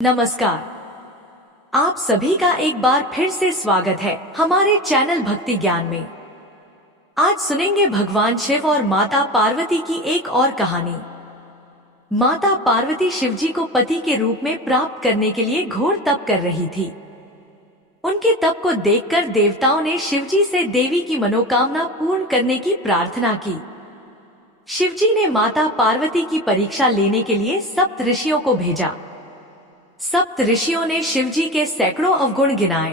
नमस्कार। आप सभी का एक बार फिर से स्वागत है हमारे चैनल भक्ति ज्ञान में। आज सुनेंगे भगवान शिव और माता पार्वती की एक और कहानी। माता पार्वती शिवजी को पति के रूप में प्राप्त करने के लिए घोर तप कर रही थी। उनके तप को देखकर देवताओं ने शिवजी से देवी की मनोकामना पूर्ण करने की प्रार्थना की। शिवजी ने माता पार्वती की परीक्षा लेने के लिए सप्त ऋषियों को भेजा। सप्त ऋषियों ने शिवजी के सैकड़ों अवगुण गिनाए,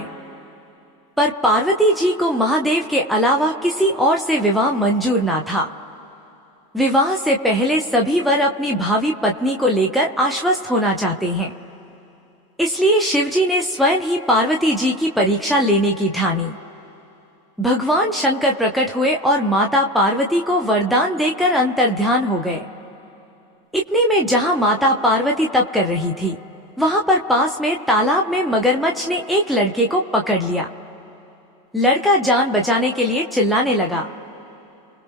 पर पार्वती जी को महादेव के अलावा किसी और से विवाह मंजूर ना था। विवाह से पहले सभी वर अपनी भावी पत्नी को लेकर आश्वस्त होना चाहते हैं, इसलिए शिवजी ने स्वयं ही पार्वती जी की परीक्षा लेने की ठानी। भगवान शंकर प्रकट हुए और माता पार्वती को वरदान देकर अंतर्ध्यान हो गए। इतने में जहां माता पार्वती तप कर रही थी, वहां पर पास में तालाब में मगरमच्छ ने एक लड़के को पकड़ लिया। लड़का जान बचाने के लिए चिल्लाने लगा।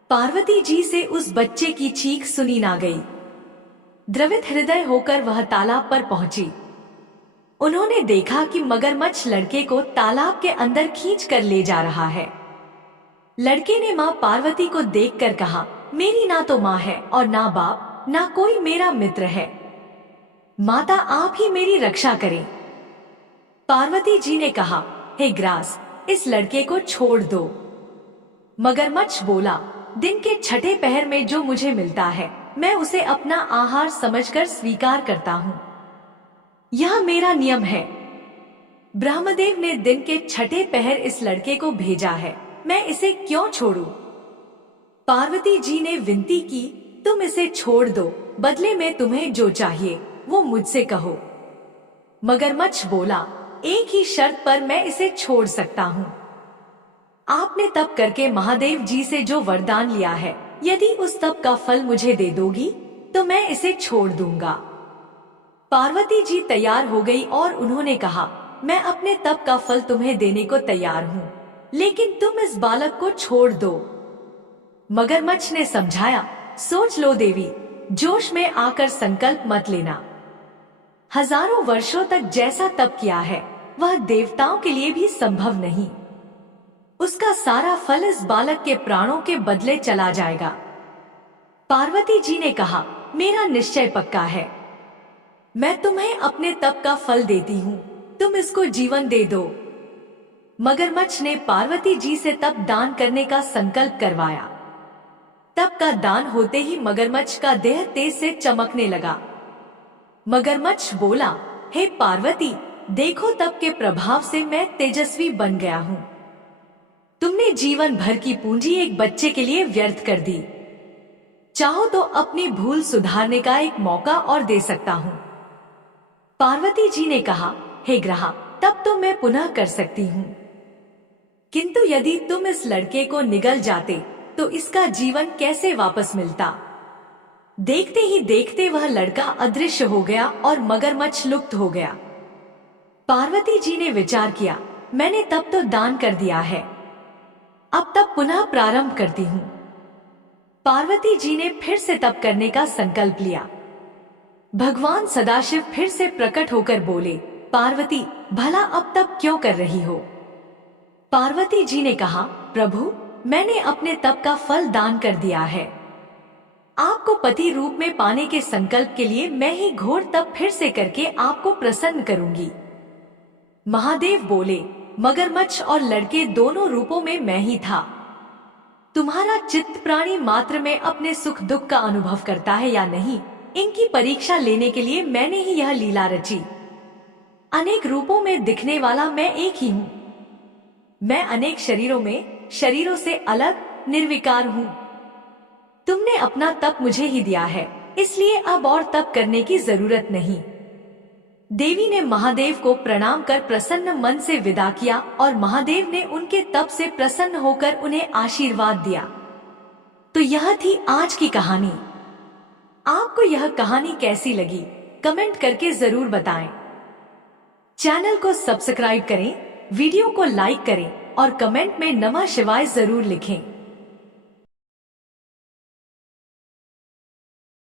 पार्वती जी से उस बच्चे की चीख सुनी ना गई। द्रवित हृदय होकर वह तालाब पर पहुंची। उन्होंने देखा कि मगरमच्छ लड़के को तालाब के अंदर खींच कर ले जा रहा है। लड़के ने मां पार्वती को देखकर कहा, मेरी ना तो मां है और ना बाप, ना कोई मेरा मित्र है। माता आप ही मेरी रक्षा करें। पार्वती जी ने कहा, हे ग्रास, इस लड़के को छोड़ दो। मगरमच्छ बोला, दिन के छठे पहर में जो मुझे मिलता है, मैं उसे अपना आहार समझकर स्वीकार करता हूँ। यह मेरा नियम है। ब्रह्मदेव ने दिन के छठे पहर इस लड़के को भेजा है, मैं इसे क्यों छोड़ूं? पार्वती जी ने विनती की, तुम इसे छोड़ दो, बदले में तुम्हें जो चाहिए वो मुझसे कहो। मगरमच्छ बोला, एक ही शर्त पर मैं इसे छोड़ सकता हूँ। आपने तप करके महादेव जी से जो वरदान लिया है, यदि उस तप का फल मुझे दे दोगी तो मैं इसे छोड़ दूंगा। पार्वती जी तैयार हो गई और उन्होंने कहा, मैं अपने तप का फल तुम्हें देने को तैयार हूँ, लेकिन तुम इस बालक को छोड़ दो। मगरमच्छ ने समझाया, सोच लो देवी, जोश में आकर संकल्प मत लेना। हजारों वर्षों तक जैसा तप किया है, वह देवताओं के लिए भी संभव नहीं। उसका सारा फल इस बालक के प्राणों के बदले चला जाएगा। पार्वती जी ने कहा, मेरा निश्चय पक्का है। मैं तुम्हें अपने तप का फल देती हूँ, तुम इसको जीवन दे दो। मगरमच्छ ने पार्वती जी से तप दान करने का संकल्प करवाया। तप का दान होते ही मगरमच्छ का देह तेज से चमकने लगा। मगरमच्छ बोला, हे पार्वती, देखो तप के प्रभाव से मैं तेजस्वी बन गया हूँ। तुमने जीवन भर की पूंजी एक बच्चे के लिए व्यर्थ कर दी। चाहो तो अपनी भूल सुधारने का एक मौका और दे सकता हूँ। पार्वती जी ने कहा, हे ग्रहा, तब तो मैं पुनः कर सकती हूँ, किंतु यदि तुम इस लड़के को निगल जाते तो इसका जीवन कैसे वापस मिलता? देखते ही देखते वह लड़का अदृश्य हो गया और मगरमच्छ लुप्त हो गया। पार्वती जी ने विचार किया, मैंने तब तो दान कर दिया है, अब तब पुनः प्रारंभ करती हूँ। पार्वती जी ने फिर से तप करने का संकल्प लिया। भगवान सदाशिव फिर से प्रकट होकर बोले, पार्वती, भला अब तप क्यों कर रही हो? पार्वती जी ने कहा, प्रभु, मैंने अपने तप का फल दान कर दिया है। आपको पति रूप में पाने के संकल्प के लिए मैं ही घोर तप फिर से करके आपको प्रसन्न करूंगी। महादेव बोले, मगरमच्छ और लड़के दोनों रूपों में मैं ही था। तुम्हारा चित्त प्राणी मात्र में अपने सुख दुख का अनुभव करता है या नहीं, इनकी परीक्षा लेने के लिए मैंने ही यह लीला रची। अनेक रूपों में दिखने वाला मैं एक ही हूँ। मैं अनेक शरीरों से अलग निर्विकार हूँ। तुमने अपना तप मुझे ही दिया है, इसलिए अब और तप करने की जरूरत नहीं। देवी ने महादेव को प्रणाम कर प्रसन्न मन से विदा किया और महादेव ने उनके तप से प्रसन्न होकर उन्हें आशीर्वाद दिया। तो यह थी आज की कहानी। आपको यह कहानी कैसी लगी, कमेंट करके जरूर बताएं। चैनल को सब्सक्राइब करें, वीडियो को लाइक करें और कमेंट में नमः शिवाय जरूर लिखें।